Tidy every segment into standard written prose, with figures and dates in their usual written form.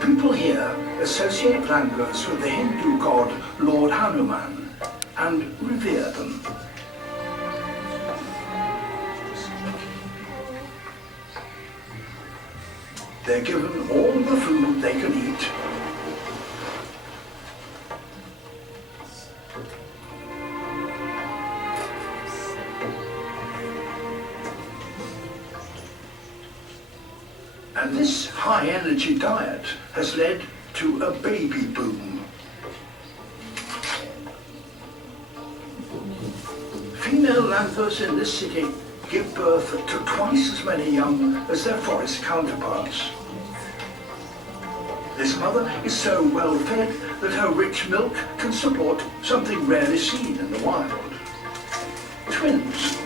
people here associate languors with the Hindu god Lord Hanuman and revere them. They're given all the food they can eat. And this high-energy diet has led to a baby boom. Female lanthos in this city give birth to twice as many young as their forest counterparts. This mother is so well fed that her rich milk can support something rarely seen in the wild: twins.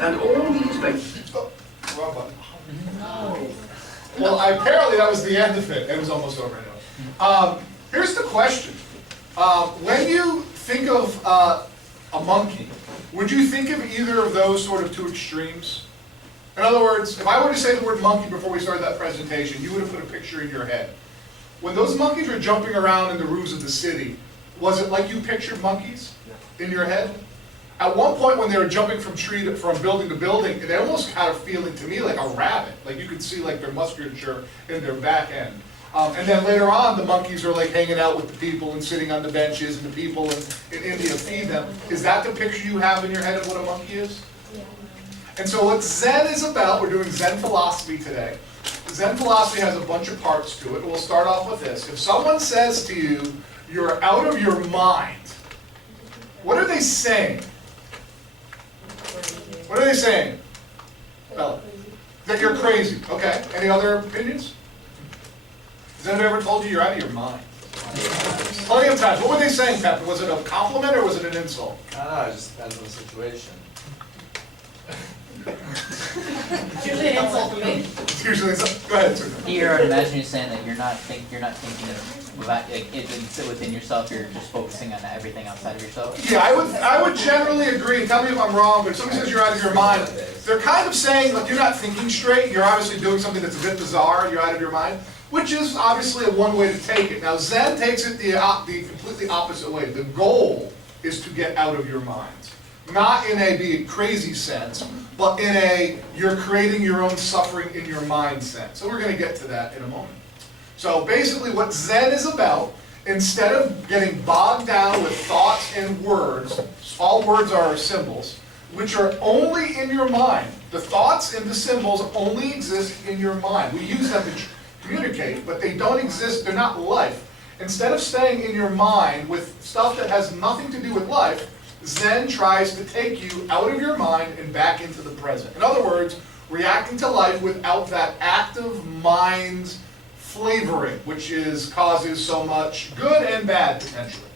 And all these babies... Oh, wrong button. No. Well, apparently that was the end of it. It was almost over now. Here's the question. When you think of a monkey, would you think of either of those sort of two extremes? In other words, if I were to say the word monkey before we started that presentation, you would have put a picture in your head. When those monkeys were jumping around in the roofs of the city, was it like you pictured monkeys in your head? At one point when they were jumping from building to building, they almost had a feeling to me like a rabbit. Like you could see like their musculature in their back end. And then later on, the monkeys are like hanging out with the people and sitting on the benches, and the people in India feed them. Is that the picture you have in your head of what a monkey is? Yeah. And so what Zen is about, we're doing Zen philosophy today. Zen philosophy has a bunch of parts to it. We'll start off with this. If someone says to you, you're out of your mind, what are they saying? What are they saying? Bella? That you're crazy. Okay. Any other opinions? Has anyone ever told you you're out of your mind? Plenty of times. What were they saying, Pepper? Was it a compliment or was it an insult? I don't know, it just depends on the situation. It's usually an insult to me. It's usually insult. Go ahead, sir. Here, I would imagine you're saying that you're not thinking about it didn't sit within yourself. You're just focusing on everything outside of yourself. Yeah, I would generally agree. Tell me if I'm wrong, but if somebody says you're out of your mind, they're kind of saying, look, you're not thinking straight. You're obviously doing something that's a bit bizarre. You're out of your mind, which is obviously one way to take it. Now, Zen takes it the completely opposite way. The goal is to get out of your mind. Not in a be crazy sense, but in a you're creating your own suffering in your mind sense. So we're going to get to that in a moment. So basically what Zen is about, instead of getting bogged down with thoughts and words, all words are symbols, which are only in your mind. The thoughts and the symbols only exist in your mind. We use them to communicate, but they don't exist, they're not life. Instead of staying in your mind with stuff that has nothing to do with life, Zen tries to take you out of your mind and back into the present. In other words, reacting to life without that active mind flavoring, which causes so much good and bad potentially.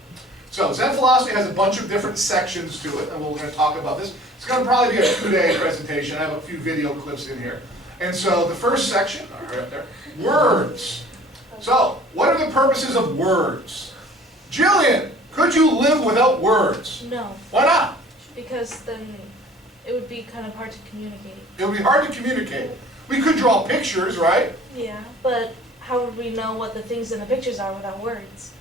So Zen philosophy has a bunch of different sections to it, and we're going to talk about this. It's going to probably be a 2-day presentation. I have a few video clips in here. And so the first section, right up there, words. So, what are the purposes of words? Jillian, could you live without words? No, Why not? because then it would be kind of hard to communicate. It would be hard to communicate. We could draw pictures, right? Yeah, but how would we know what the things in the pictures are without words?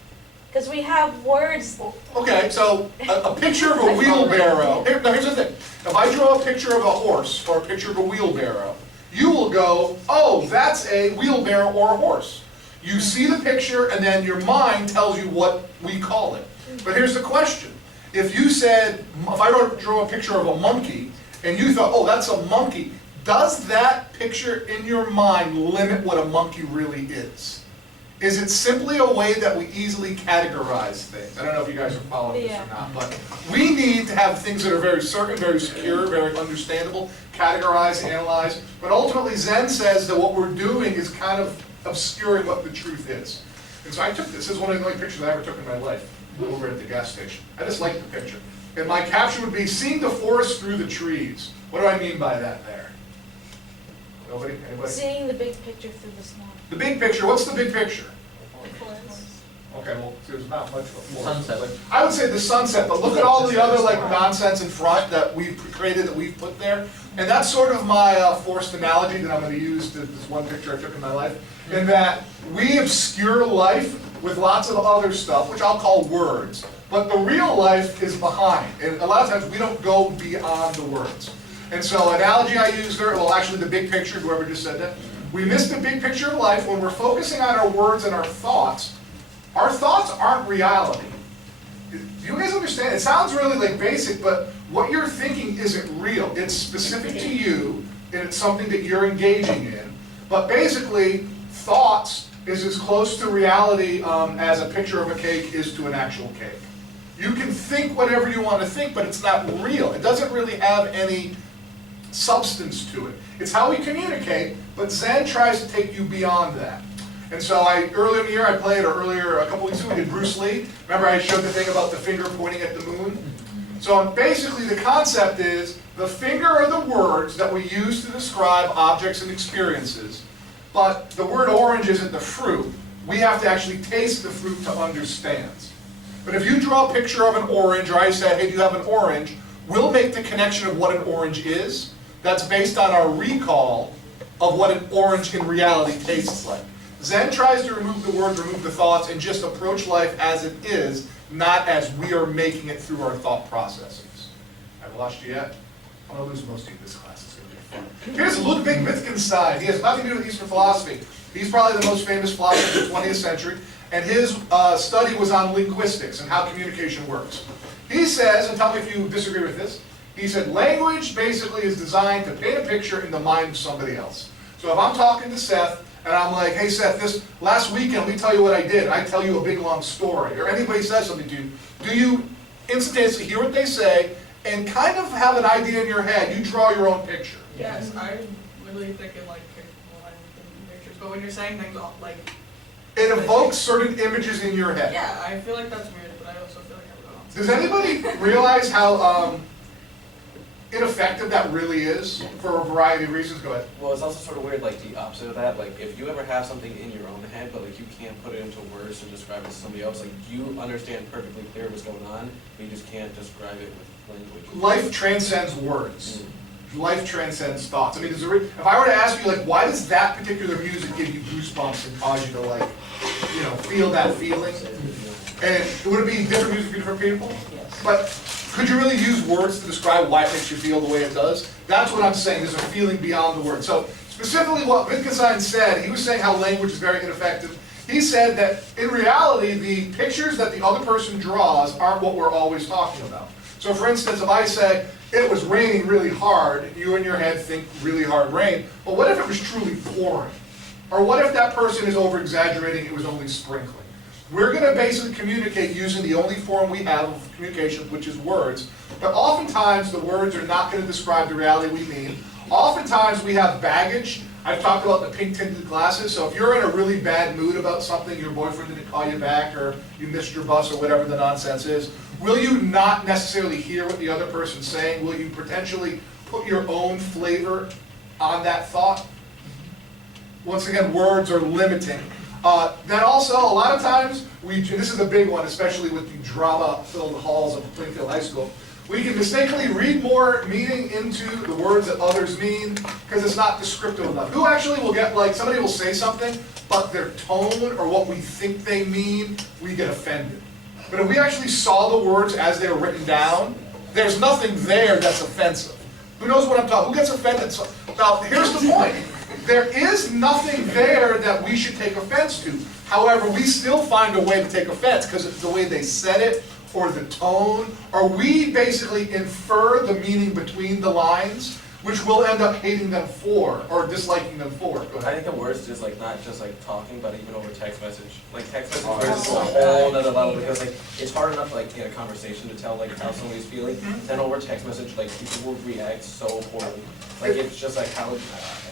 Because we have words. Okay, so a picture of a wheelbarrow. Now here's the thing. If I draw a picture of a horse or a picture of a wheelbarrow, you will go, oh, that's a wheelbarrow or a horse. You see the picture and then your mind tells you what we call it. But here's the question. If you said, if I drew a picture of a monkey and you thought, oh, that's a monkey, does that picture in your mind limit what a monkey really is? Is it simply a way that we easily categorize things? I don't know if you guys are following this or not, but we need to have things that are very certain, very secure, very understandable, categorized, analyzed. But ultimately Zen says that what we're doing is kind of obscuring what the truth is. And so I took this. This is one of the only pictures I ever took in my life over at the gas station. I just liked the picture. And my caption would be, seeing the forest through the trees. What do I mean by that there? Nobody? Anybody? Seeing the big picture through the small. The big picture, what's the big picture? The forest. Okay, well, there's not much of a forest. Sunset. But I would say the sunset, but look at all the other like nonsense in front that we've created, that we've put there. And that's sort of my forced analogy that I'm going to use to this one picture I took in my life, in that we obscure life with lots of other stuff, which I'll call words. But the real life is behind, and a lot of times we don't go beyond the words. And so analogy I used there, well actually the big picture, whoever just said that, we miss the big picture of life when we're focusing on our words and our thoughts. Our thoughts aren't reality. Do you guys understand? It sounds really like basic, but what you're thinking isn't real. It's specific to you, and it's something that you're engaging in. But basically, thoughts is as close to reality as a picture of a cake is to an actual cake. You can think whatever you want to think, but it's not real. It doesn't really have any substance to it. It's how we communicate, but Zen tries to take you beyond that. And so earlier in the year I played, or earlier, a couple weeks ago, we did Bruce Lee. Remember I showed the thing about the finger pointing at the moon? So basically the concept is, the finger are the words that we use to describe objects and experiences, but the word orange isn't the fruit. We have to actually taste the fruit to understand. But if you draw a picture of an orange, or I say, hey, do you have an orange? We'll make the connection of what an orange is. That's based on our recall of what an orange in reality tastes like. Zen tries to remove the words, remove the thoughts, and just approach life as it is, not as we are making it through our thought processes. Have I lost you yet? I'm going to lose most of you this class. It's going to be fun. Here's Ludwig Wittgenstein. He has nothing to do with Eastern philosophy. He's probably the most famous philosopher of the 20th century, and his study was on linguistics and how communication works. He says, and tell me if you disagree with this, he said language basically is designed to paint a picture in the mind of somebody else. So if I'm talking to Seth, and I'm like, hey Seth, this last weekend, let me tell you what I did. I tell you a big long story. Or anybody says something to you. Do you instantaneously hear what they say and kind of have an idea in your head? You draw your own picture. Yes, I really think in like pictures, but when you're saying things like... It evokes certain images in your head. Yeah, I feel like that's weird, but I also feel like I'm wrong. Does anybody realize how ineffective that really is for a variety of reasons? Go ahead. Well, it's also sort of weird, like the opposite of that. Like if you ever have something in your own head, but like you can't put it into words to describe it to somebody else, like you understand perfectly clear what's going on, but you just can't describe it with language. Life transcends words. Life transcends thoughts. I mean, if I were to ask you, like, why does that particular music give you goosebumps and cause you to, like, you know, feel that feeling? And would it be different music for different people? Yes. But could you really use words to describe why it makes you feel the way it does? That's what I'm saying. There's a feeling beyond the word. So specifically what Wittgenstein said, he was saying how language is very ineffective. He said that in reality, the pictures that the other person draws aren't what we're always talking about. So for instance, if I say, it was raining really hard, you in your head think really hard rain, but what if it was truly pouring? Or what if that person is over-exaggerating, it was only sprinkling? We're going to basically communicate using the only form we have of communication, which is words, but oftentimes the words are not going to describe the reality we mean. Oftentimes we have baggage. I've talked about the pink tinted glasses, so if you're in a really bad mood about something, your boyfriend didn't call you back, or you missed your bus, or whatever the nonsense is, will you not necessarily hear what the other person's saying? Will you potentially put your own flavor on that thought? Once again, words are limiting. Then also, a lot of times, this is a big one, especially with the drama-filled halls of Plainfield High School, we can mistakenly read more meaning into the words that others mean because it's not descriptive enough. Who actually will get, like, somebody will say something, but their tone or what we think they mean, we get offended. But if we actually saw the words as they're written down, there's nothing there that's offensive. Who knows what I'm talking? Who gets offended? So, now, here's the point. There is nothing there that we should take offense to. However, we still find a way to take offense because it's the way they said it, or the tone, or we basically infer the meaning between the lines, which we'll end up hating them for, or disliking them for. Go I ahead. think the worst is like not just like talking, but even over text message. Like text message is a whole other level because like it's hard enough like in a conversation to tell like how somebody's feeling. Then over text message, like people will react so poorly. Like it's just like how.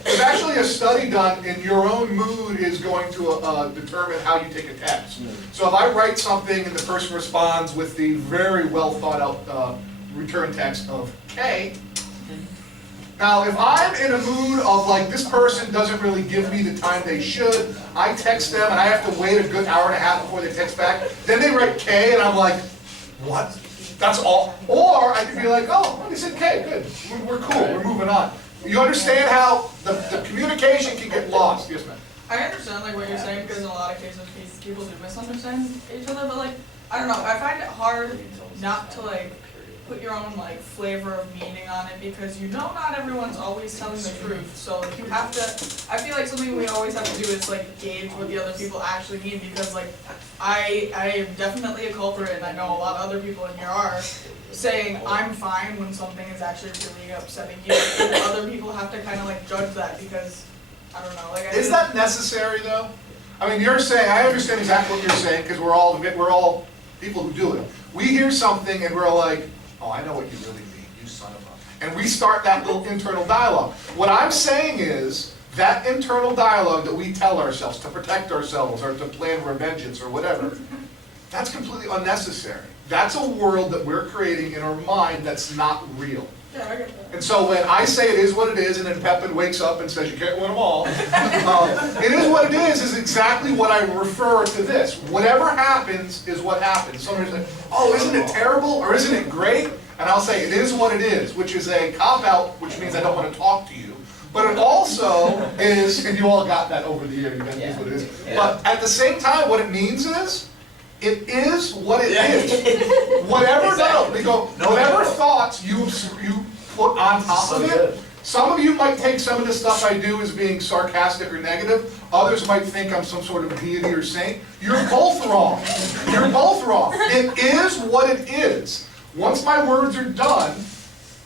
There's actually a study done, and your own mood is going to determine how you take a text. So if I write something and the person responds with the very well thought out return text of K, Now, if I'm in a mood of like, this person doesn't really give me the time they should, I text them and I have to wait a good hour and a half before they text back, then they write K and I'm like, what? That's all? Or I could be like, oh, they said K, good, we're cool, we're moving on. You understand how the communication can get lost? Yes, ma'am. I understand like what you're saying because in a lot of cases people do misunderstand each other, but like, I don't know, I find it hard not to like put your own like flavor of meaning on it because you know not everyone's always telling the truth. So like you have to, I feel like something we always have to do is like gauge what the other people actually mean because like I am definitely a culprit and I know a lot of other people in here are saying I'm fine when something is actually really upsetting you and other people have to kind of like judge that because I don't know. Like Is that necessary though? I mean, you're saying, I understand exactly what you're saying because we're all people who do it. We hear something and we're like, oh, I know what you really mean, you son of a... And we start that little internal dialogue. What I'm saying is, that internal dialogue that we tell ourselves to protect ourselves or to plan revengeance or whatever, that's completely unnecessary. That's a world that we're creating in our mind that's not real. Yeah, I get that. And so when I say it is what it is, and then Pepin wakes up and says you can't win them all, it is what it is exactly what I refer to this. Whatever happens is what happens. Somebody's like, oh, isn't it terrible or isn't it great? And I'll say it is what it is, which is a cop-out, which means I don't want to talk to you. But it also is, and you all got that over the year, you got what it is. Yeah. But at the same time, what it means is, it is what it is. Whatever Exactly. whatever thoughts you put on top of it. Some of you might take some of the stuff I do as being sarcastic or negative. Others might think I'm some sort of deity or saint. You're both wrong. You're both wrong. It is what it is. Once my words are done,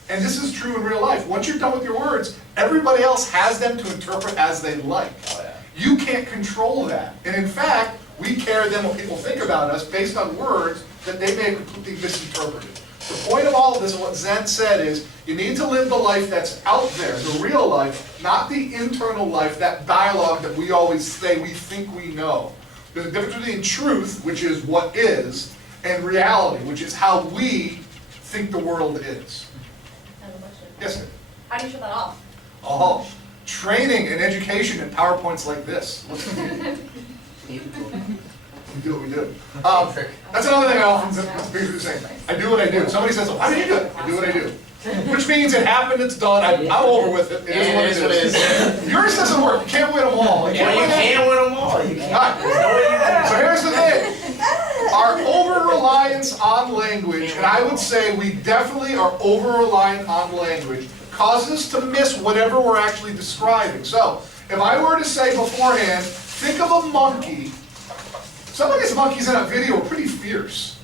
and this is true in real life, once you're done with your words, everybody else has them to interpret as they like. Oh, yeah. You can't control that. And in fact, we care then what people think about us based on words that they may have completely misinterpreted. The point of all of this and what Zen said is, you need to live the life that's out there, the real life, not the internal life, that dialogue that we always say we think we know. There's a difference between truth, which is what is, and reality, which is how we think the world is. I have a question. Yes, sir? How do you shut that off? Oh, training and education and PowerPoints like this. We do what we do. That's another thing I often say. I do what I do. Somebody says, why do you do it? I do what I do. Which means it happened, it's done, I'm over with it. It is what it is. Yours doesn't work. You can't win them all. You can't win them all. You can't. So here's the thing. Our over-reliance on language, and I would say we definitely are over-reliant on language, causes us to miss whatever we're actually describing. So, if I were to say beforehand, think of a monkey. Some of these monkeys in that video were pretty fierce.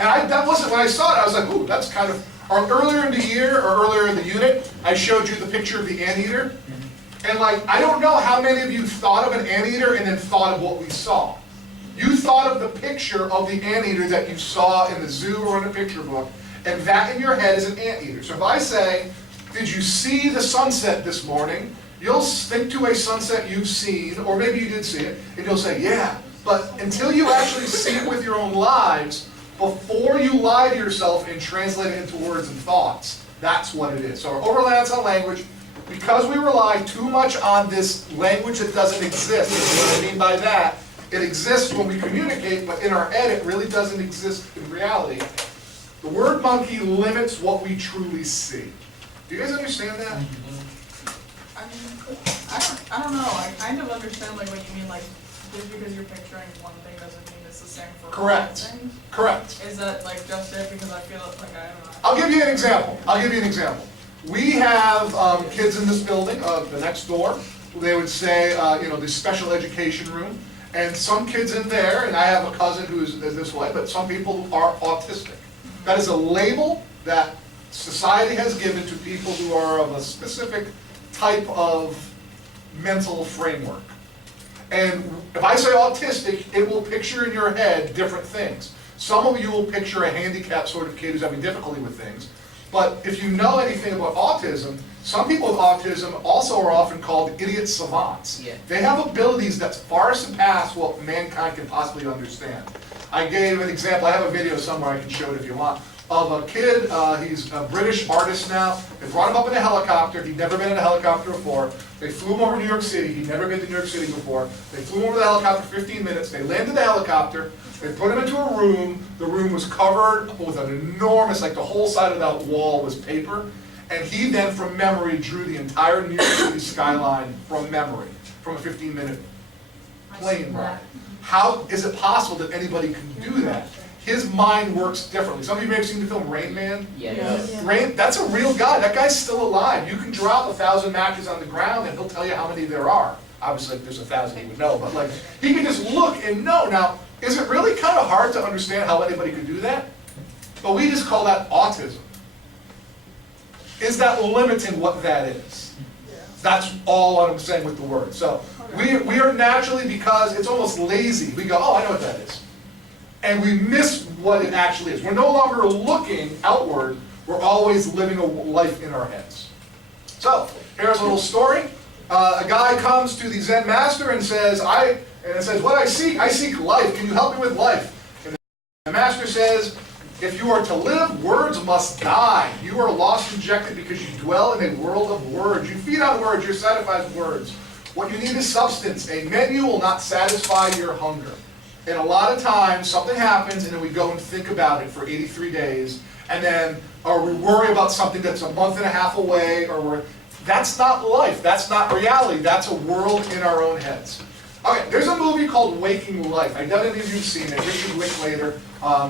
And that wasn't, when I saw it, I was like, ooh, that's kind of, or earlier in the year, or earlier in the unit, I showed you the picture of the anteater. And like, I don't know how many of you thought of an anteater and then thought of what we saw. You thought of the picture of the anteater that you saw in the zoo or in a picture book, and that in your head is an anteater. So if I say, did you see the sunset this morning? You'll think to a sunset you've seen, or maybe you did see it, and you'll say, yeah. But until you actually see it with your own lives, before you lie to yourself and translate it into words and thoughts, that's what it is. So our over-reliance on language, because we rely too much on this language that doesn't exist. What I mean by that, it exists when we communicate, but in our head it really doesn't exist in reality. The word monkey limits what we truly see. Do you guys understand that? I mean, I don't know. I kind of understand like what you mean. Like just because you're picturing one thing doesn't mean it's the same for Correct. all things. Correct. Is that like just it? Because I feel like I don't know. I'll give you an example. We have kids in this building, the next door. They would say, the special education room. And some kids in there, and I have a cousin who is this way, but some people are autistic. That is a label that society has given to people who are of a specific type of mental framework. And if I say autistic, it will picture in your head different things. Some of you will picture a handicapped sort of kid who's having difficulty with things. But if you know anything about autism, some people with autism also are often called idiot savants. Yeah. They have abilities that far surpass what mankind can possibly understand. I gave an example. I have a video somewhere I can show it if you want. of a kid, he's a British artist now. They brought him up in a helicopter. He'd never been in a helicopter before. They flew him over to New York City. He'd never been to New York City before. They flew him over the helicopter for 15 minutes. They landed the helicopter. They put him into a room. The room was covered with an enormous, like the whole side of that wall was paper. And he then, from memory, drew the entire New York City skyline from memory, from a 15-minute plane ride. How is it possible that anybody can do that? His mind works differently. Some of you may have seen the film Rain Man. Yes. Rain, that's a real guy. That guy's still alive. You can drop 1,000 matches on the ground and he'll tell you how many there are. Obviously, if there's 1,000, he would know. But like, he can just look and know. Now, is it really kind of hard to understand how anybody could do that? But we just call that autism. Is that limiting what that is? That's all I'm saying with the word. So we are naturally, because it's almost lazy, we go, oh, I know what that is. And we miss what it actually is. We're no longer looking outward, we're always living a life in our heads. So, here's a little story. A guy comes to the Zen master and says, what I seek life. Can you help me with life? And the master says, if you are to live, words must die. You are lost and rejected because you dwell in a world of words. You feed on words, you're satisfied with words. What you need is substance. A menu will not satisfy your hunger. And a lot of times, something happens, and then we go and think about it for 83 days, and then, or we worry about something that's a month and a half away, that's not life, that's not reality, that's a world in our own heads. Okay, there's a movie called Waking Life. I doubt any of you have seen it. Richard Linklater.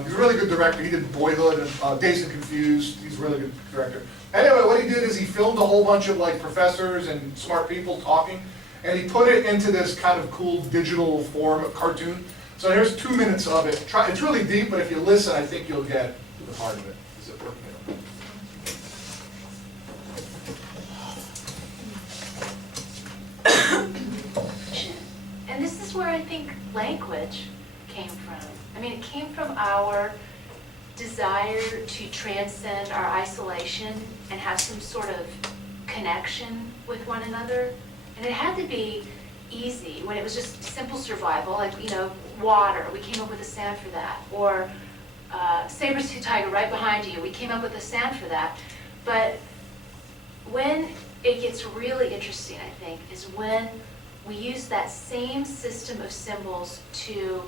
He's a really good director. He did Boyhood and Dazed and Confused. He's a really good director. Anyway, what he did is he filmed a whole bunch of like professors and smart people talking, and he put it into this kind of cool digital form of cartoon. So here's 2 minutes of it. It's really deep, but if you listen, I think you'll get the heart of it. Is it working? And this is where I think language came from. I mean, it came from our desire to transcend our isolation and have some sort of connection with one another. And it had to be easy when it was just simple survival, like, water. We came up with a sound for that. Or saber-tooth tiger right behind you. We came up with a sound for that. But when it gets really interesting, I think, is when we use that same system of symbols to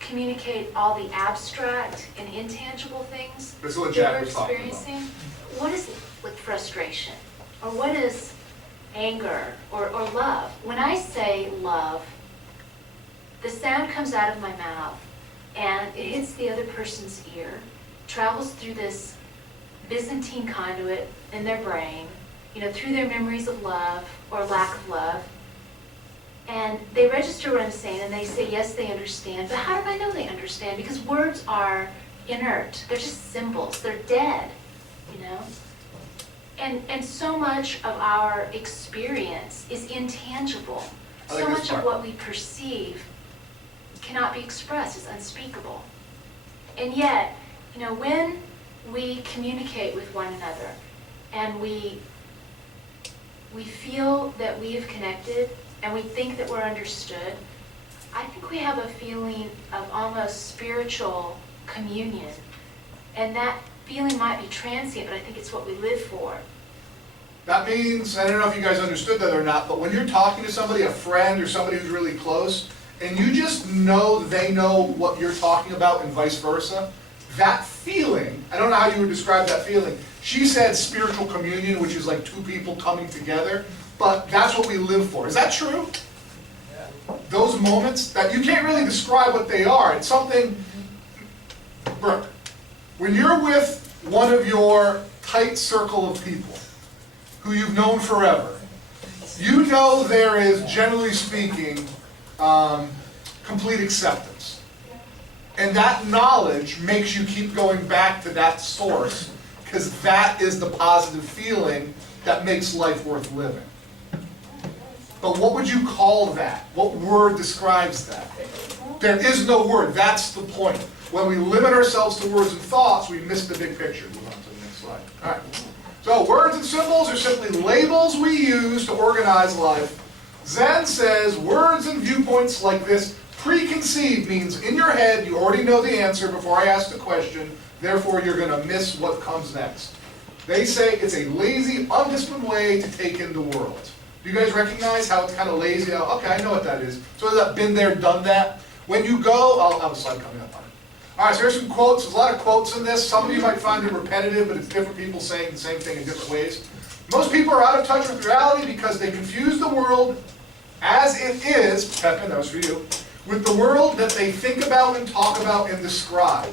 communicate all the abstract and intangible things This is what that Jack we're was talking about. experiencing. What is like frustration? Or what is anger or love? When I say love, the sound comes out of my mouth and it hits the other person's ear, travels through this Byzantine conduit in their brain, through their memories of love or lack of love. And they register what I'm saying and they say, yes, they understand. But how do I know they understand? Because words are inert. They're just symbols. They're dead, And so much of our experience is intangible. So much of what we perceive cannot be expressed. It's unspeakable. And yet, when we communicate with one another and we feel that we have connected and we think that we're understood, I think we have a feeling of almost spiritual communion. And that feeling might be transient, but I think it's what we live for. That means, I don't know if you guys understood that or not, but when you're talking to somebody, a friend or somebody who's really close, and you just know they know what you're talking about and vice versa, that feeling, I don't know how you would describe that feeling. She said spiritual communion, which is like two people coming together, but that's what we live for. Is that true? Yeah. Those moments that you can't really describe what they are. It's something, Brooke, when you're with one of your tight circle of people who you've known forever, you know there is, generally speaking, complete acceptance. And that knowledge makes you keep going back to that source, because that is the positive feeling that makes life worth living. But what would you call that? What word describes that? There is no word. That's the point. When we limit ourselves to words and thoughts, we miss the big picture. Move on to the next slide. All right. So words and symbols are simply labels we use to organize life. Zen says words and viewpoints like this, preconceived means in your head you already know the answer before I ask the question. Therefore, you're going to miss what comes next. They say it's a lazy, undisciplined way to take in the world. Do you guys recognize how it's kind of lazy? Oh, okay, I know what that is. So has that been there, done that? When you go, I'll have a slide coming up on it. All right, so here's some quotes. There's a lot of quotes in this. Some of you might find it repetitive, but it's different people saying the same thing in different ways. Most people are out of touch with reality because they confuse the world as it is, Pepin, that was for you, with the world that they think about and talk about and describe.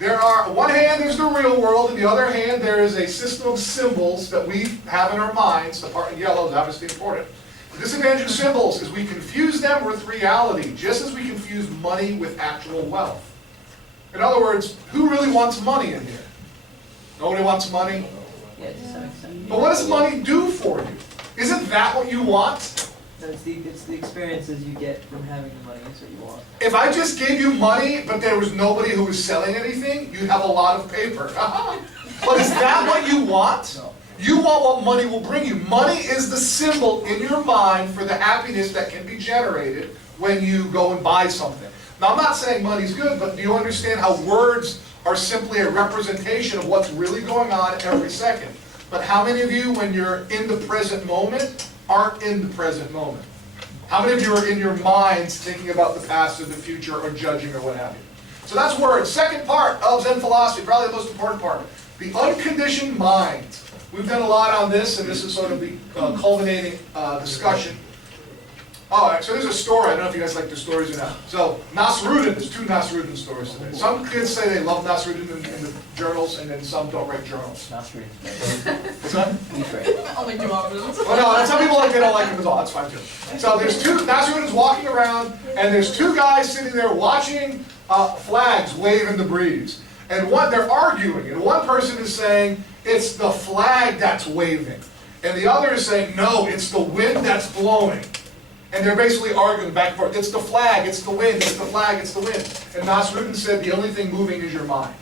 There are, on one hand, there's the real world, and the other hand, there is a system of symbols that we have in our minds. The part in yellow is obviously important. The disadvantage of symbols is we confuse them with reality, just as we confuse money with actual wealth. In other words, who really wants money in here? Nobody wants money? Yeah, to some extent. But what does money do for you? Isn't that what you want? No, it's the experiences you get from having the money is what you want. If I just gave you money, but there was nobody who was selling anything, you'd have a lot of paper. But is that what you want? No. You want what money will bring you. Money is the symbol in your mind for the happiness that can be generated when you go and buy something. Now, I'm not saying money's good, but do you understand how words are simply a representation of what's really going on every second? But how many of you, when you're in the present moment, aren't in the present moment? How many of you are in your minds thinking about the past or the future or judging or what have you? So that's words. Second part of Zen philosophy, probably the most important part, the unconditioned mind. We've done a lot on this, and this is sort of the culminating discussion. Oh, so there's a story. I don't know if you guys like the stories or not. So Nosedive, there's two Nosedive stories today. Some kids say they love Nosedive in the journals, and then some don't write journals. What's that? He's right. Only 2 options. Well, no, some people they don't like him at all. That's fine too. So there's two Nosedive's walking around, and there's two guys sitting there watching flags wave in the breeze. And they're arguing, and one person is saying it's the flag that's waving, and the other is saying no, it's the wind that's blowing. And they're basically arguing back and forth. It's the flag, it's the wind, it's the flag, it's the wind. And Nosedive said the only thing moving is your mind.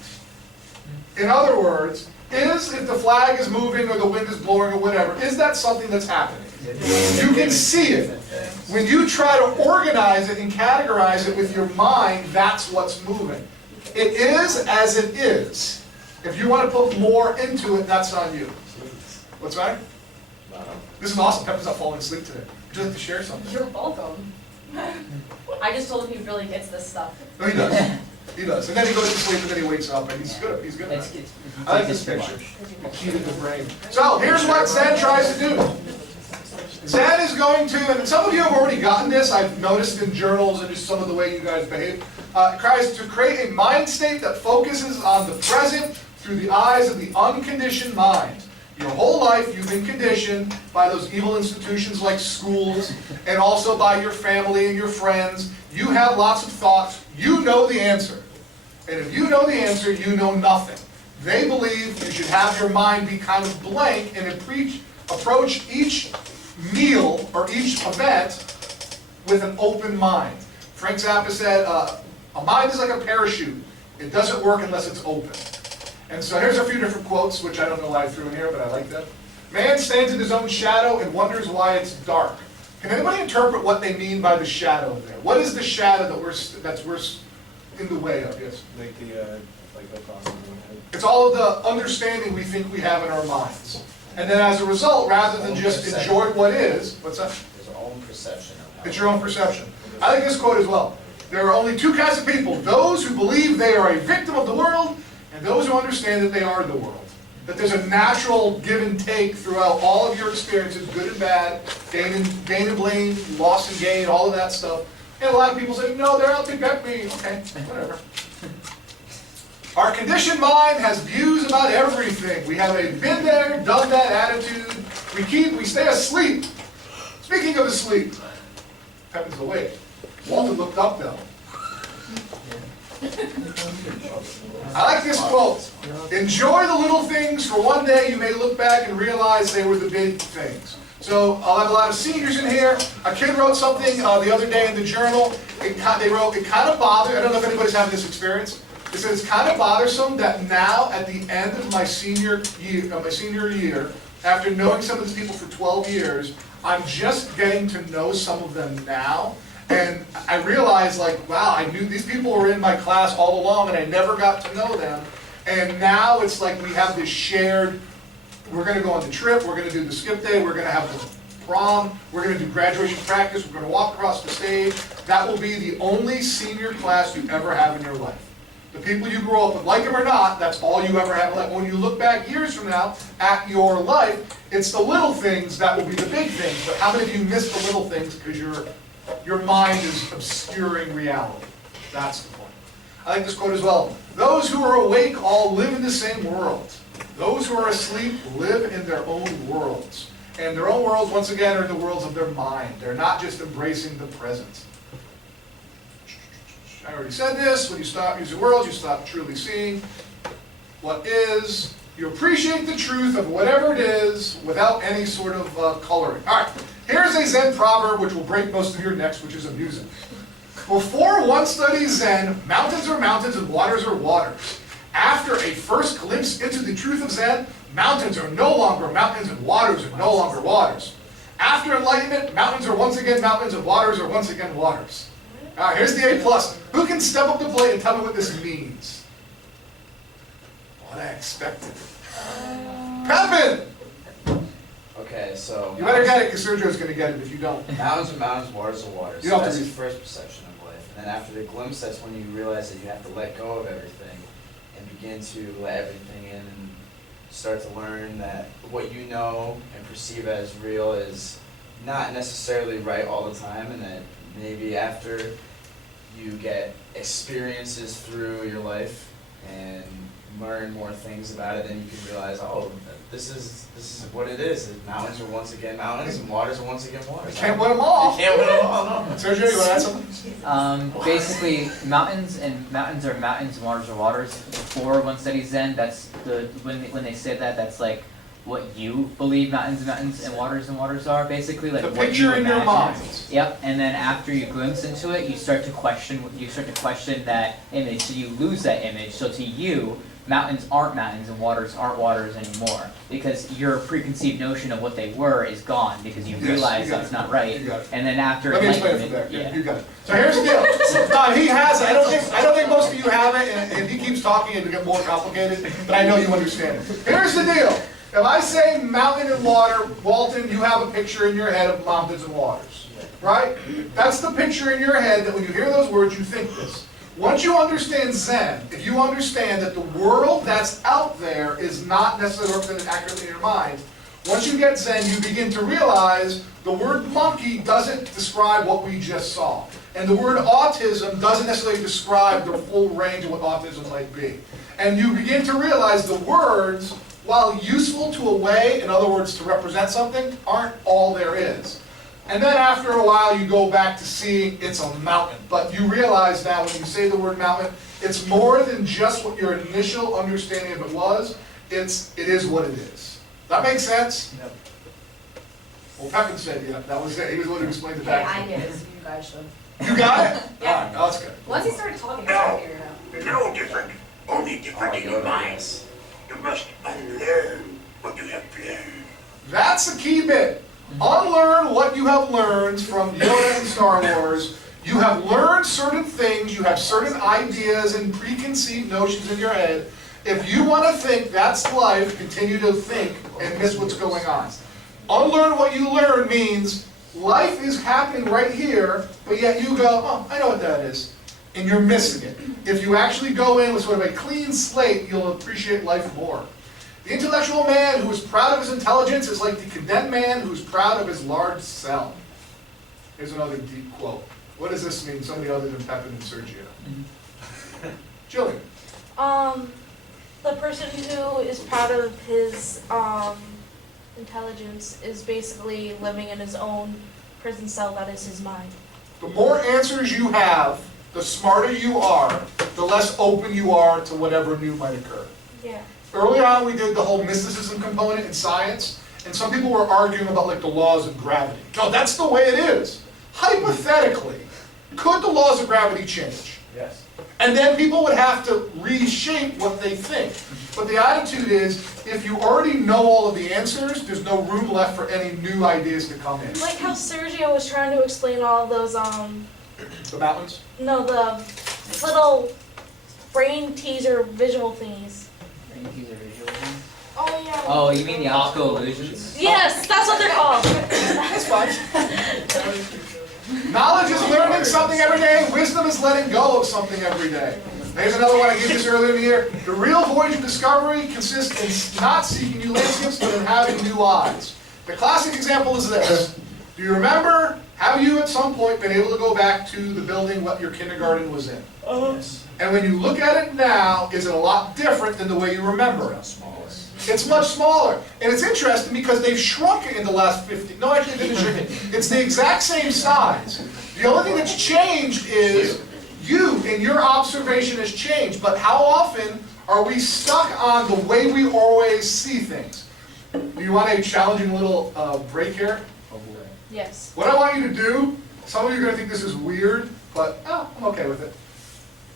In other words, if the flag is moving or the wind is blowing or whatever, is that something that's happening? You can see it. When you try to organize it and categorize it with your mind, that's what's moving. It is as it is. If you want to put more into it, that's on you. What's that? This is awesome. Pepper's not falling asleep today. Would you like to share something? You're welcome. I just told him he really gets this stuff. No, he does. He does. And then he goes to sleep and then he wakes up and he's good. He's good. It's, At it. it's, I like this picture. The key to the brain. So here's what Zen tries to do. Zen is going to, and some of you have already gotten this, I've noticed in journals and just some of the way you guys behave, tries to create a mind state that focuses on the present through the eyes of the unconditioned mind. Your whole life you've been conditioned by those evil institutions like schools and also by your family and your friends. You have lots of thoughts. You know the answer. And if you know the answer, you know nothing. They believe you should have your mind be kind of blank and approach each meal or each event with an open mind. Frank Zappa said, a mind is like a parachute. It doesn't work unless it's open. And so here's a few different quotes, which I don't know why I threw in here, but I like them. Man stands in his own shadow and wonders why it's dark. Can anybody interpret what they mean by the shadow there? What is the shadow that we're in the way of? Yes. Like the cross on one head. It's all of the understanding we think we have in our minds. And then as a result, rather than just enjoy what is, what's that? It's our own perception of how. It's your own perception. I like this quote as well. There are only two kinds of people: those who believe they are a victim of the world, and those who understand that they are the world. That there's a natural give and take throughout all of your experiences, good and bad, gain and blame, loss and gain, all of that stuff. And a lot of people say, no, they're out to get me. Okay, whatever. Our conditioned mind has views about everything. We have a been there, done that attitude. We stay asleep. Speaking of asleep, Pepin's awake. Walter looked up though. I like this quote. Enjoy the little things, for one day you may look back and realize they were the big things. So I'll have a lot of seniors in here. A kid wrote something the other day in the journal. They wrote, it kind of bothered, I don't know if anybody's having this experience. It says, it's kind of bothersome that now at the end of my senior year, after knowing some of these people for 12 years, I'm just getting to know some of them now. And I realized, like, wow, I knew these people were in my class all along and I never got to know them. And now it's like we have this shared, we're gonna go on the trip, we're gonna do the skip day, we're gonna have the prom, we're gonna do graduation practice, we're gonna walk across the stage. That will be the only senior class you ever have in your life. The people you grew up with, like them or not, that's all you ever have. When you look back years from now at your life, it's the little things that will be the big things. But how many of you miss the little things because your mind is obscuring reality? That's the point. I like this quote as well. Those who are awake all live in the same world. Those who are asleep live in their own worlds. And their own worlds, once again, are the worlds of their mind. They're not just embracing the present. I already said this, when you stop using worlds, you stop truly seeing what is. You appreciate the truth of whatever it is without any sort of coloring. All right, here's a Zen proverb which will break most of your necks, which is amusing. Before one studies Zen, mountains are mountains and waters are waters. After a first glimpse into the truth of Zen, mountains are no longer mountains and waters are no longer waters. After enlightenment, mountains are once again mountains and waters are once again waters. All right, here's the A+. Who can step up to the plate and tell me what this means? What I expected. Pepin! Okay, so You better get it, because Sergio's going to get it if you don't. mountains are mountains, waters are waters. You So don't have that's to the first perception of life. And then after the glimpse, that's when you realize that you have to let go of everything and begin to let everything in and start to learn that what you know and perceive as real is not necessarily right all the time, and that maybe after you get experiences through your life and learn more things about it, then you can realize, oh, this is what it is. Mountains are once again mountains, and waters are once again waters. You can't win them all. You can't win them all, no. Sergio, you want to add something? Basically, mountains are mountains and waters are waters. Before one studies Zen, that's when they say that, that's like what you believe mountains and waters are, basically, like The what picture you in your imagine. mind. Yep, and then after you glimpse into it, you start to question that image, so you lose that image. So to you, mountains aren't mountains and waters aren't waters anymore, because your preconceived notion of what they were is gone, because you realize that's not right. You got it. And then after Let me explain it from enlightenment, there. yeah. You got it. So here's the deal. He has it. I don't think most of you have it, and he keeps talking and it get more complicated, but I know you understand it. Here's the deal. If I say mountain and water, Walton, you have a picture in your head of mountains and waters, right? That's the picture in your head that when you hear those words, you think this. Once you understand Zen, if you understand that the world that's out there is not necessarily represented accurately in your mind, once you get Zen, you begin to realize the word monkey doesn't describe what we just saw. And the word autism doesn't necessarily describe the full range of what autism might be. And you begin to realize the words, while useful to a way, in other words, to represent something, aren't all there is. And then after a while, you go back to seeing it's a mountain. But you realize now when you say the word mountain, it's more than just what your initial understanding of it was. It is what it is. That makes sense? Yep. Well, Pepin said, yeah, that was it. He was the one who explained it Okay, back. I get it, so you guys should. You got it? Yeah. All right, no, that's good. Once he started talking, I started figuring it out. No different, only different in your mind. You must unlearn what you have learned. That's the key bit. Unlearn what you have learned from Yoda and Star Wars. You have learned certain things, you have certain ideas and preconceived notions in your head. If you want to think that's life, continue to think and miss what's going on. Unlearn what you learn means life is happening right here, but yet you go, oh, I know what that is. And you're missing it. If you actually go in with sort of a clean slate, you'll appreciate life more. The intellectual man who is proud of his intelligence is like the condemned man who is proud of his large cell. Here's another deep quote. What does this mean, somebody other than Pepin and Sergio? Jillian. The person who is proud of his intelligence is basically living in his own prison cell that is his mind. The more answers you have, the smarter you are, the less open you are to whatever new might occur. Yeah. Early on, we did the whole mysticism component in science, and some people were arguing about like the laws of gravity. No, that's the way it is. Hypothetically, could the laws of gravity change? Yes. And then people would have to reshape what they think. But the attitude is, if you already know all of the answers, there's no room left for any new ideas to come in. Like how Sergio was trying to explain all of those, The mountains? no, the little brain teaser visual thingies. Can you use a visual one? Oh yeah. Oh, you mean the optical illusions? Yes, that's what they're called. That's fine. Knowledge is learning something every day. Wisdom is letting go of something every day. Here's another one I gave this earlier in the year. The real voyage of discovery consists in not seeking new landscapes, but in having new eyes. The classic example is this. Do you remember, have you at some point been able to go back to the building what your kindergarten was in? Yes. And when you look at it now, is it a lot different than the way you remember it? It's much smaller. And it's interesting because they've shrunk it in the last 50. No, actually, they didn't shrink it. It's the exact same size. The only thing that's changed is you and your observation has changed. But how often are we stuck on the way we always see things? Do you want a challenging little break here? Yes. What I want you to do, some of you are going to think this is weird, but I'm okay with it.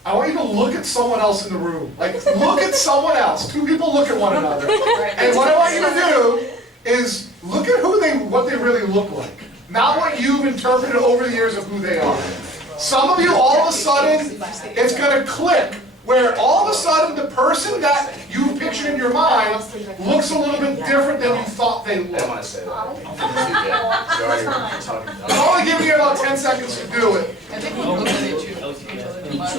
I want you to look at someone else in the room. Like, look at someone else. Two people look at one another. And what I want you to do is look at what they really look like. Not what you've interpreted over the years of who they are. Some of you, all of a sudden, it's going to click. Where all of a sudden the person that you pictured in your mind looks a little bit different than you thought they I don't looked. want to say that. You're already talking about I'm only giving you about 10 seconds to do it. I think we look at each other too much.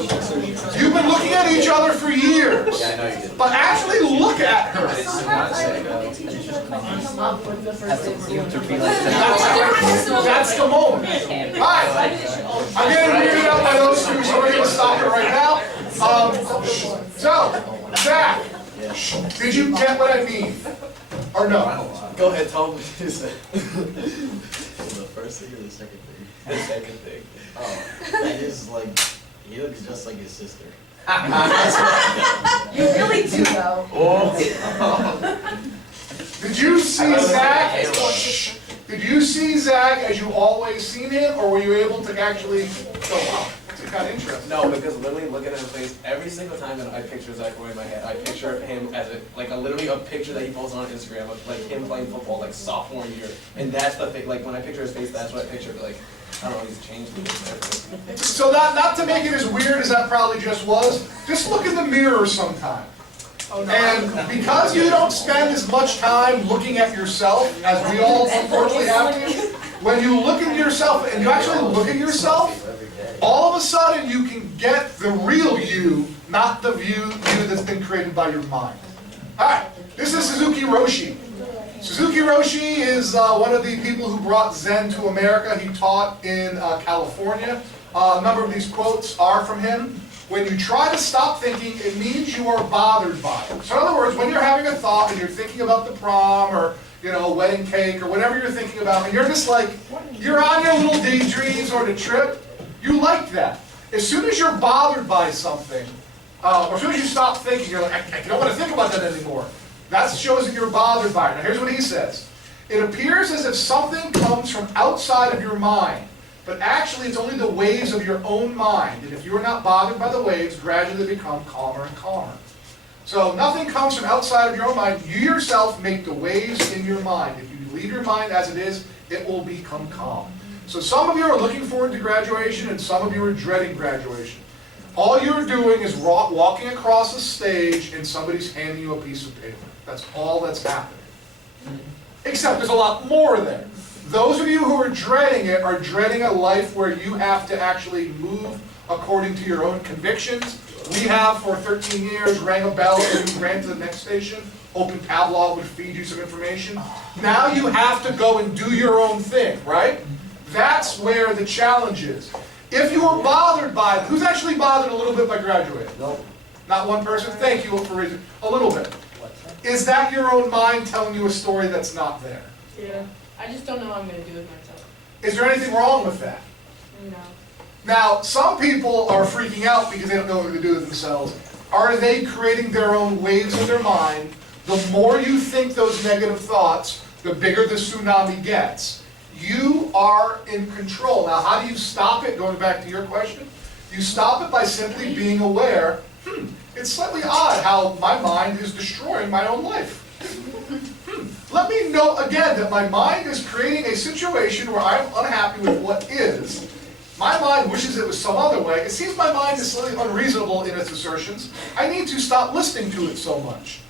You've been looking at each other for years. Yeah, I know you did. But actually look at her. I didn't want to say That's the moment. Alright, I'm getting weirded out by those two, so we're going to stop it right now. So, Zach, did you get what I mean? Or no? Go ahead, tell me what you said. The first thing or the second thing? The second thing. Oh, that is like, he looks just like his sister. You really do though. Did you see Zach? Did you see Zach as you always seen him, or were you able to actually go, wow, that's kind of interesting? No, because literally looking at his face, every single time that I picture Zach Roy in my head, I picture him as literally a picture that he posts on Instagram of like him playing football like sophomore year. And that's the thing, like when I picture his face, that's what I picture, but like, I don't know, he's changed everything. So not to make it as weird as that probably just was, just look in the mirror sometime. And because you don't spend as much time looking at yourself as we all unfortunately have to, when you look at yourself and you actually look at yourself, all of a sudden you can get the real you, not the you that's been created by your mind. Alright, this is Suzuki Roshi. Suzuki Roshi is one of the people who brought Zen to America. He taught in California. A number of these quotes are from him. When you try to stop thinking, it means you are bothered by it. So in other words, when you're having a thought and you're thinking about the prom or, wedding cake or whatever you're thinking about, and you're just like, you're on your little daydreams or the trip, you like that. As soon as you're bothered by something, or as soon as you stop thinking, you're like, I don't want to think about that anymore. That shows that you're bothered by it. Now here's what he says. It appears as if something comes from outside of your mind, but actually it's only the waves of your own mind. And if you are not bothered by the waves, gradually they become calmer and calmer. So nothing comes from outside of your own mind. You yourself make the waves in your mind. If you leave your mind as it is, it will become calm. So some of you are looking forward to graduation and some of you are dreading graduation. All you're doing is walking across a stage and somebody's handing you a piece of paper. That's all that's happening. Except there's a lot more there. Those of you who are dreading it are dreading a life where you have to actually move according to your own convictions. We have for 13 years rang a bell and you ran to the next station, open Tableau would feed you some information. Now you have to go and do your own thing, right? That's where the challenge is. If you are bothered by it, who's actually bothered a little bit by graduating? No. Not one person? Thank you for raising a little bit. Is that your own mind telling you a story that's not there? Yeah. I just don't know what I'm going to do with myself. Is there anything wrong with that? No. Now, some people are freaking out because they don't know what to do with themselves. Are they creating their own waves in their mind? The more you think those negative thoughts, the bigger the tsunami gets. You are in control. Now, how do you stop it? Going back to your question, you stop it by simply being aware, it's slightly odd how my mind is destroying my own life. Let me know again that my mind is creating a situation where I'm unhappy with what is. My mind wishes it was some other way. It seems my mind is slightly unreasonable in its assertions. I need to stop listening to it so much.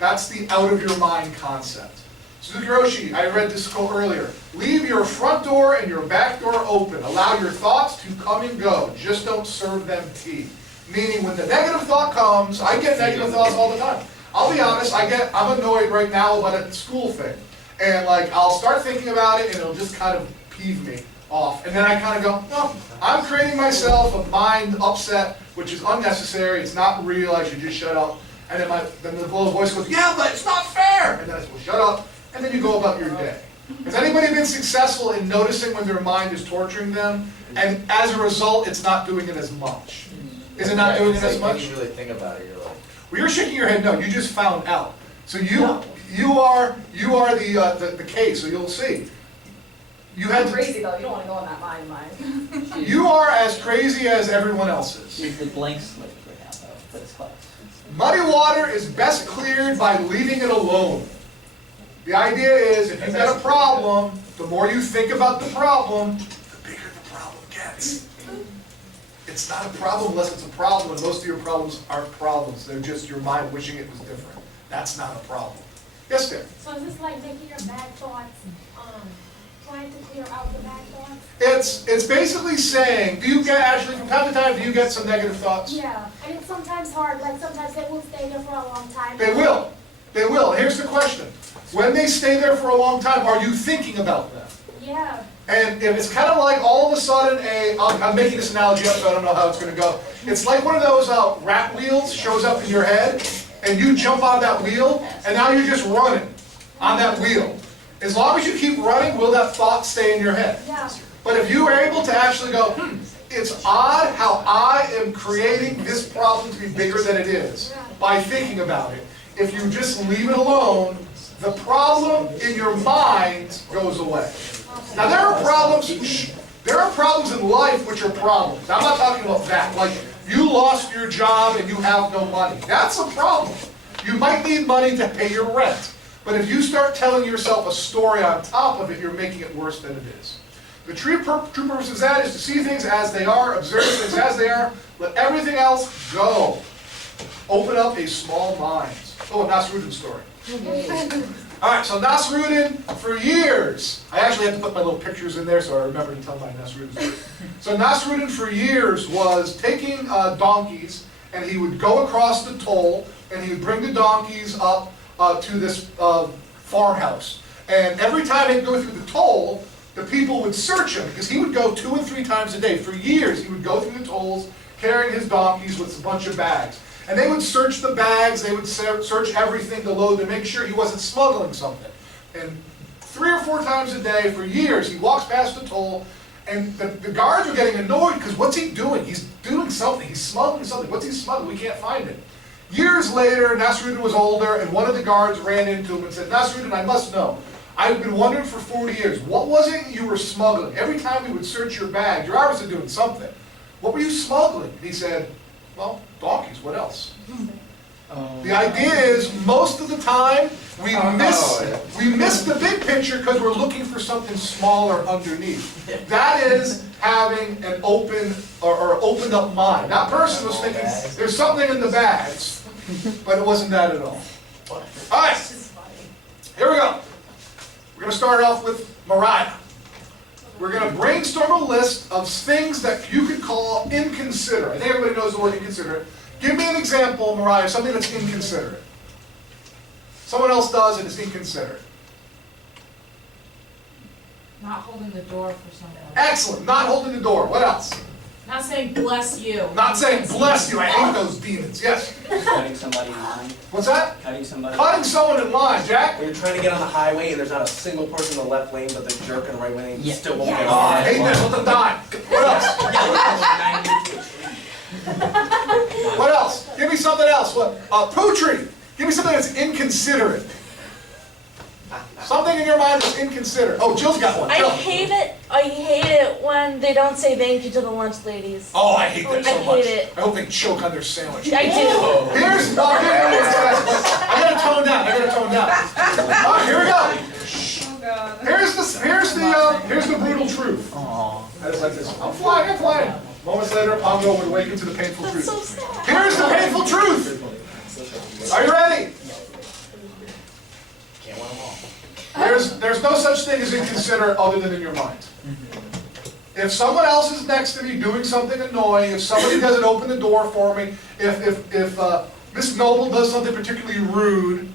That's the out of your mind concept. Suzuki Roshi, I read this quote earlier. Leave your front door and your back door open. Allow your thoughts to come and go. Just don't serve them tea. Meaning when the negative thought comes, I get negative thoughts all the time. I'll be honest, I'm annoyed right now about a school thing. And like, I'll start thinking about it and it'll just kind of peeve me off. And then I kind of go, no, I'm creating myself a mind upset, which is unnecessary. It's not real. I should just shut up. And then the little voice goes, yeah, but it's not fair. And then I say, well, shut up. And then you go about your day. Has anybody been successful in noticing when their mind is torturing them? And as a result, it's not doing it as much. Is it not doing it as much? When you really think about it, you're like, well, you're shaking your head no. You just found out. So you are the case. So you'll see. You had I'm crazy though. You don't want to go on that mind. You are as crazy as everyone else is. She's the blank slate right now, though, for this class. Muddy water is best cleared by leaving it alone. The idea is, if you've got a problem, the more you think about the problem, the bigger the problem gets. It's not a problem unless it's a problem, and most of your problems aren't problems. They're just your mind wishing it was different. That's not a problem. Yes, dear? So is this like taking your bad thoughts, trying to clear out the bad thoughts? It's basically saying, do you get, actually, from time to time, do you get some negative thoughts? Yeah, and it's sometimes hard, like sometimes they will stay there for a long time. They will. They will. Here's the question. When they stay there for a long time, are you thinking about them? Yeah. And if it's kind of like all of a sudden I'm making this analogy up, so I don't know how it's going to go. It's like one of those rat wheels shows up in your head, and you jump on that wheel, and now you're just running on that wheel. As long as you keep running, will that thought stay in your head? Yeah. But if you are able to actually go, it's odd how I am creating this problem to be bigger than it is by thinking about it. If you just leave it alone, the problem in your mind goes away. Now there are problems in life which are problems. Now, I'm not talking about that. Like, you lost your job and you have no money. That's a problem. You might need money to pay your rent. But if you start telling yourself a story on top of it, you're making it worse than it is. The true purpose of that is to see things as they are, observe things as they are, let everything else go. Open up a small mind. Oh, a Nosedive story. Alright, so Nosedive for years, I actually had to put my little pictures in there so I remember to tell my Nosedive story. So Nosedive for years was taking donkeys, and he would go across the toll, and he would bring the donkeys up to this farmhouse. And every time he'd go through the toll, the people would search him, because he would go 2 and 3 times a day. For years, he would go through the tolls, carrying his donkeys with a bunch of bags. And they would search the bags, they would search everything to load to make sure he wasn't smuggling something. And 3 or 4 times a day, for years, he walks past the toll, and the guards are getting annoyed, because what's he doing? He's doing something, he's smuggling something. What's he smuggling? We can't find it. Years later, Nosedive was older, and one of the guards ran into him and said, Nosedive, I must know. I've been wondering for 40 years, what was it you were smuggling? Every time we would search your bag, you're obviously doing something. What were you smuggling? And he said, well, donkeys, what else? The idea is, most of the time, we miss the big picture because we're looking for something smaller underneath. That is having an open or opened up mind. That person was thinking, there's something in the bags, but it wasn't that at all. All right, here we go. We're going to start off with Mariah. We're going to brainstorm a list of things that you could call inconsiderate. I think everybody knows the word inconsiderate. Give me an example, Mariah, of something that's inconsiderate. Someone else does and it's inconsiderate. Not holding the door for someone. Excellent. Not holding the door. What else? Not saying bless you. Not saying bless you. I hate those demons. Yes? Cutting somebody in line. What's that? Cutting somebody. Cutting someone in line, Jack. When you're trying to get on the highway and there's not a single person in the left lane, but they're jerking the right lane and Yeah. still won't Oh, get I on. hate this. Let them die. What else? What else? Give me something else. What? Poetry. Give me something that's inconsiderate. Something in your mind that's inconsiderate. Oh, Jill's got one. I Jill. hate it when they don't say thank you to the lunch ladies. Oh, I hate that so I much. hate it. I hope they choke on their sandwich. I do. Here's, I gotta tone down. All right, here we go. Oh god. Here's the brutal truth. Aww. It's like this. I'm flying. Moments later, Pongo would awaken to the painful truth. So sad. Here's the painful truth. Are you ready? there's no such thing as inconsiderate other than in your mind. If someone else is next to me doing something annoying, if somebody doesn't open the door for me, if Miss Noble does something particularly rude,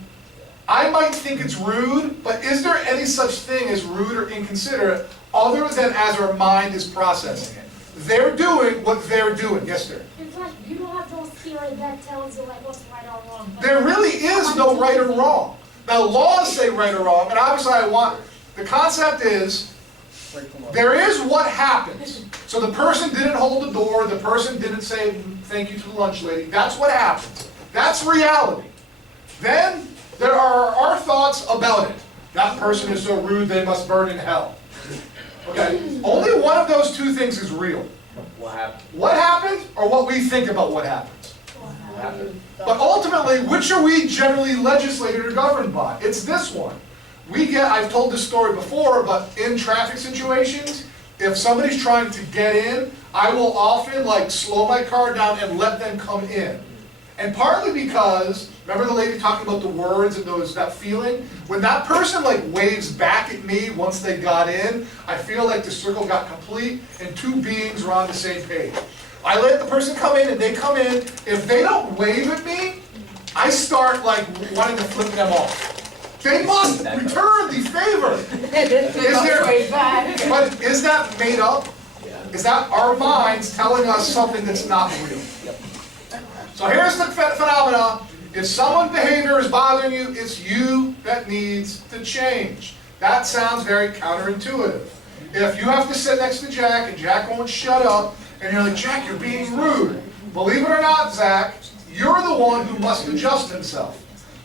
I might think it's rude, but is there any such thing as rude or inconsiderate other than as our mind is processing it? They're doing what they're doing. Yes, sir? In fact, you don't have those theory that tells you like what's right or wrong. But There really is no right or wrong. Now, laws say right or wrong, and obviously the concept is, there is what happens. So the person didn't hold the door, the person didn't say thank you to the lunch lady. That's what happens. That's reality. Then there are our thoughts about it. That person is so rude, they must burn in hell. Okay, only one of those two things is real. What happened? What happened, or what we think about what happened. But ultimately, which are we generally legislated or governed by? It's this one. I've told this story before, but in traffic situations, if somebody's trying to get in, I will often slow my car down and let them come in. And partly because, remember the lady talking about the words and that feeling? When that person waves back at me once they got in, I feel like the circle got complete and two beings are on the same page. I let the person come in and they come in. If they don't wave at me, I start wanting to flip them off. They must return the favor. But is that made up? Is that our minds telling us something that's not real? So here's the phenomena. If someone's behavior is bothering you, it's you that needs to change. That sounds very counterintuitive. If you have to sit next to Jack and Jack won't shut up, and you're like, Jack, you're being rude. Believe it or not, Zach, you're the one who must adjust himself.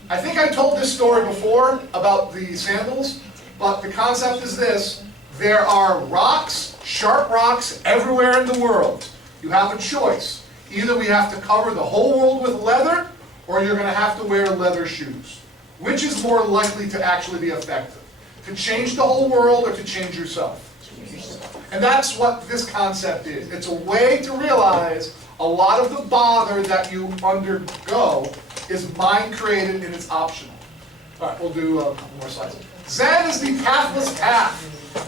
I think I told this story before about the sandals, but the concept is this. There are rocks, sharp rocks, everywhere in the world. You have a choice. Either we have to cover the whole world with leather, or you're going to have to wear leather shoes. Which is more likely to actually be effective? To change the whole world or to change yourself? And that's what this concept is. It's a way to realize a lot of the bother that you undergo is mind-created and it's optional. All right, we'll do a couple more slides. Zen is the pathless path.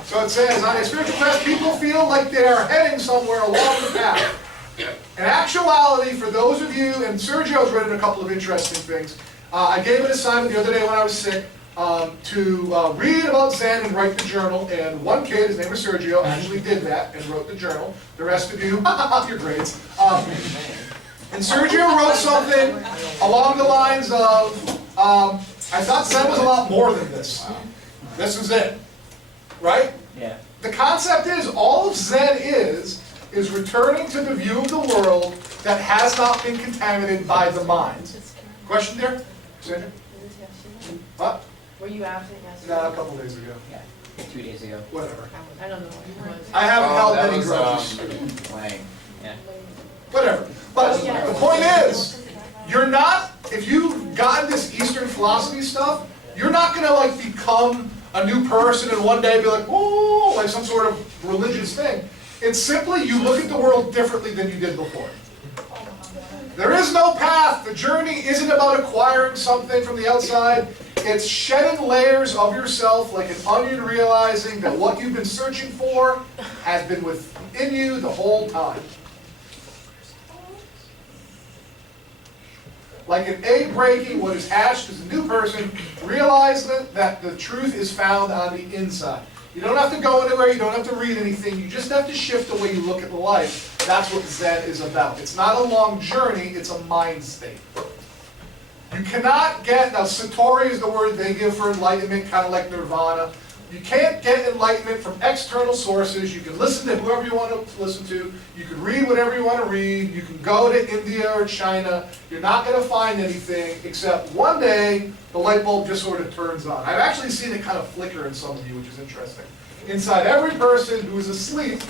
So it says, on a spiritual quest, people feel like they are heading somewhere along the path. In actuality, for those of you, and Sergio's written a couple of interesting things, I gave an assignment the other day when I was sick to read about Zen and write the journal, and one kid, his name was Sergio, actually did that and wrote the journal. The rest of you, your grades. And Sergio wrote something along the lines of, I thought Zen was a lot more than this. This is it. Right? Yeah. The concept is, all of Zen is returning to the view of the world that has not been contaminated by the mind. Question there? Sandra? What? Were you absent yesterday? No, a couple days ago. Yeah. 2 days ago. Whatever. I don't know what it was. I haven't held that any was, grudges. playing. Yeah. Whatever. But the point is, you're not, if you've gotten this Eastern philosophy stuff, you're not going to become a new person and one day be like, oh, like some sort of religious thing. It's simply you look at the world differently than you did before. There is no path. The journey isn't about acquiring something from the outside. It's shedding layers of yourself like an onion, realizing that what you've been searching for has been within you the whole time. Like an egg breaking what is hatched as a new person, realize that the truth is found on the inside. You don't have to go anywhere, you don't have to read anything, you just have to shift the way you look at life. That's what Zen is about. It's not a long journey, it's a mind state. You cannot get, now Satori is the word they give for enlightenment, kind of like nirvana. You can't get enlightenment from external sources. You can listen to whoever you want to listen to. You can read whatever you want to read. You can go to India or China. You're not going to find anything except one day the light bulb just sort of turns on. I've actually seen it kind of flicker in some of you, which is interesting. Inside every person who is asleep,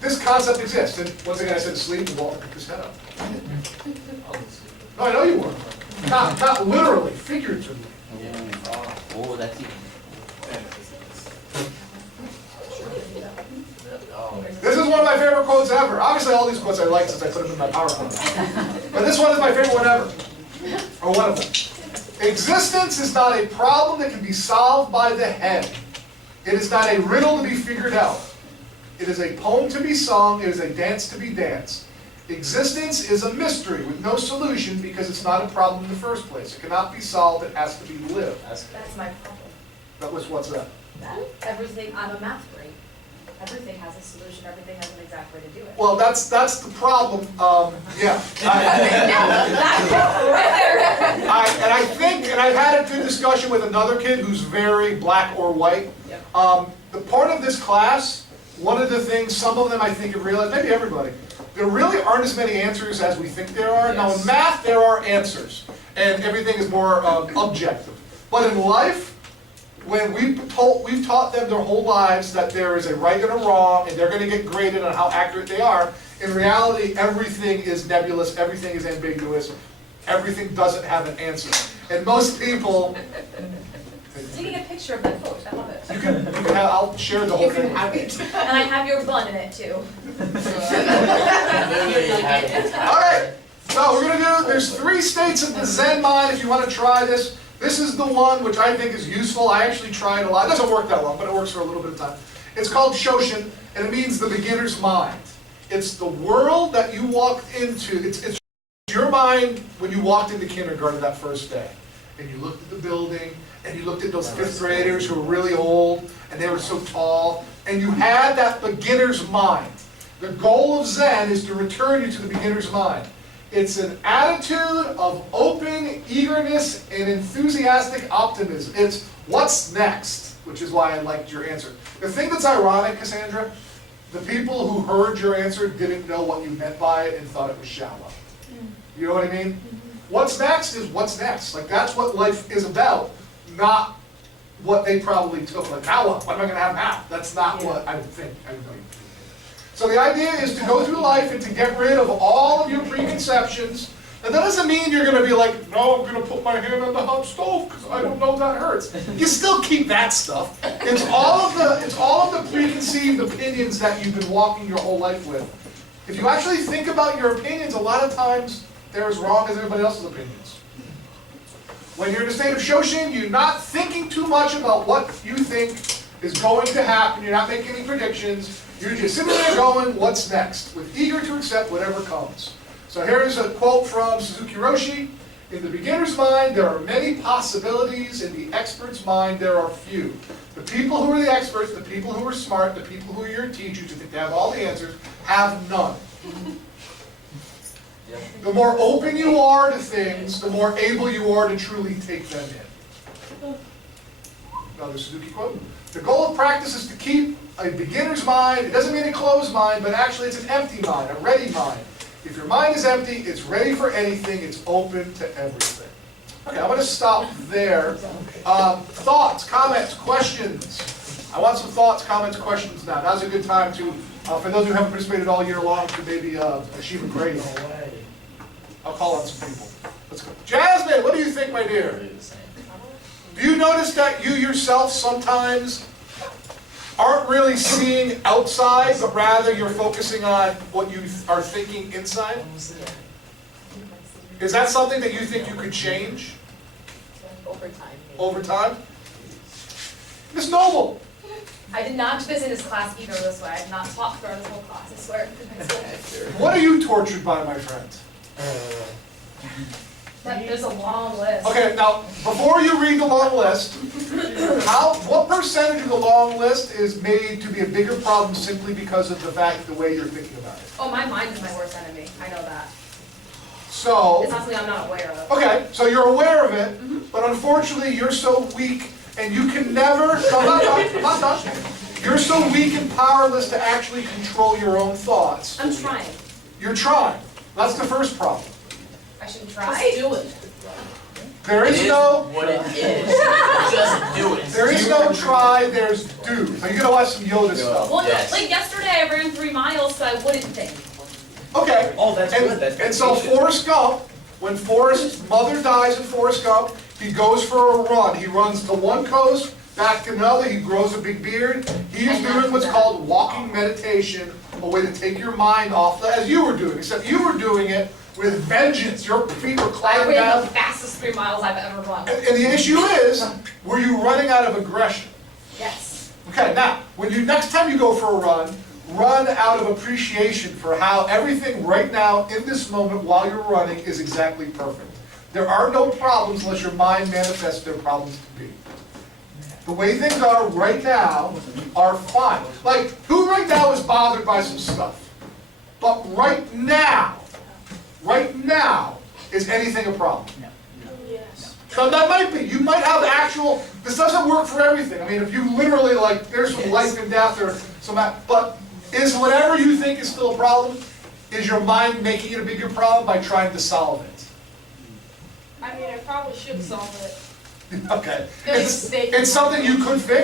this concept exists. And once again, I said sleep, and Walter picked his head up. No, I know you were. Not literally, figuratively. Oh, that's even. This is one of my favorite quotes ever. Obviously, all these quotes I like since I put them in my PowerPoint. But this one is my favorite one ever. Or one of them. Existence is not a problem that can be solved by the head. It is not a riddle to be figured out. It is a poem to be sung. It is a dance to be danced. Existence is a mystery with no solution because it's not a problem in the first place. It cannot be solved. It has to be lived. That's my problem. What's that? That everything, I'm a math brain. Everything has a solution, everything has an exact way to do it. Well, that's the problem. Yeah. And I think, and I've had a good discussion with another kid who's very black or white. The part of this class, one of the things, some of them I think have realized, maybe everybody, there really aren't as many answers as we think there are. Now in math, there are answers, and everything is more objective. But in life, when we've taught them their whole lives that there is a right and a wrong, and they're going to get graded on how accurate they are, in reality, everything is nebulous, everything is ambiguous, everything doesn't have an answer. And most people... Taking a picture of that coach, I love it. You can have, I'll share the whole thing. And I have your bun in it too. Alright, so we're going to do, there's 3 states of the Zen mind if you want to try this. This is the one which I think is useful. I actually try it a lot. It doesn't work that long, but it works for a little bit of time. It's called Shoshin, and it means the beginner's mind. It's the world that you walked into. It's your mind when you walked into kindergarten that first day. And you looked at the building, and you looked at those 5th graders who were really old, and they were so tall, and you had that beginner's mind. The goal of Zen is to return you to the beginner's mind. It's an attitude of open eagerness and enthusiastic optimism. It's what's next, which is why I liked your answer. The thing that's ironic, Cassandra, the people who heard your answer didn't know what you meant by it and thought it was shallow. You know what I mean? What's next is what's next. Like, that's what life is about, not what they probably took. Like, now what? What am I going to have now? That's not what I would think. I would know you. So the idea is to go through life and to get rid of all of your preconceptions. And that doesn't mean you're going to be like, no, I'm going to put my hand on the hot stove because I don't know that hurts. You still keep that stuff. It's all of the preconceived opinions that you've been walking your whole life with. If you actually think about your opinions, a lot of times they're as wrong as everybody else's opinions. When you're in a state of Shoshin, you're not thinking too much about what you think is going to happen. You're not making any predictions. You're just sitting there going, what's next? With eager to accept whatever comes. So here's a quote from Suzuki Roshi. In the beginner's mind, there are many possibilities. In the expert's mind, there are few. The people who are the experts, the people who are smart, the people who are your teachers, who think they have all the answers, have none. The more open you are to things, the more able you are to truly take them in. Another Suzuki quote. The goal of practice is to keep a beginner's mind. It doesn't mean a closed mind, but actually it's an empty mind, a ready mind. If your mind is empty, it's ready for anything, it's open to everything. Okay, I'm going to stop there. Thoughts, comments, questions. I want some thoughts, comments, questions now. Now's a good time to, for those who haven't participated all year long, to maybe achieve a grade. I'll call on some people. Let's go. Jasmine, what do you think, my dear? Do you notice that you yourself sometimes aren't really seeing outside, but rather you're focusing on what you are thinking inside? Is that something that you think you could change? Over time. Over time? Miss Noble. I did not do this in this class either this way. I did not talk throughout this whole class, I swear. What are you tortured by, my friend? There's a long list. Okay, now, before you read the long list, what percentage of the long list is made to be a bigger problem simply because of the fact, the way you're thinking about it? Oh, my mind is my worst enemy. I know that. So, it's not something I'm not aware of. Okay, so you're aware of it, but unfortunately you're so weak and you can never, I'm not done. You're so weak and powerless to actually control your own thoughts. I'm trying. You're trying. That's the first problem. I should try. Just do it. There is no... what it is. Just do it. There is no try, there's do. So you're going to watch some Yoda stuff. Well, like yesterday I ran 3 miles so I wouldn't think. Okay. Oh, that's good. That's and so Forrest Gump, when Forrest's mother dies in Forrest Gump, he goes for a run. He runs to one coast, back to another, he grows a big beard. He is doing what's called walking meditation, a way to take your mind off, as you were doing, except you were doing it with vengeance. Your feet were I climbing ran down. the fastest 3 miles I've ever run. And the issue is, were you running out of aggression? Yes. Okay, now, next time you go for a run, run out of appreciation for how everything right now, in this moment, while you're running, is exactly perfect. There are no problems unless your mind manifests their problems to be. The way things are right now are fine. Like, who right now is bothered by some stuff? But right now, is anything a problem? Yes. So that might be. You might have actual, this doesn't work for everything. I mean, if you literally, like, there's some life and death or some, but is whatever you think is still a problem, is your mind making it a bigger problem by trying to solve it? I mean, I probably should solve it. Okay. It's It's something you could fix.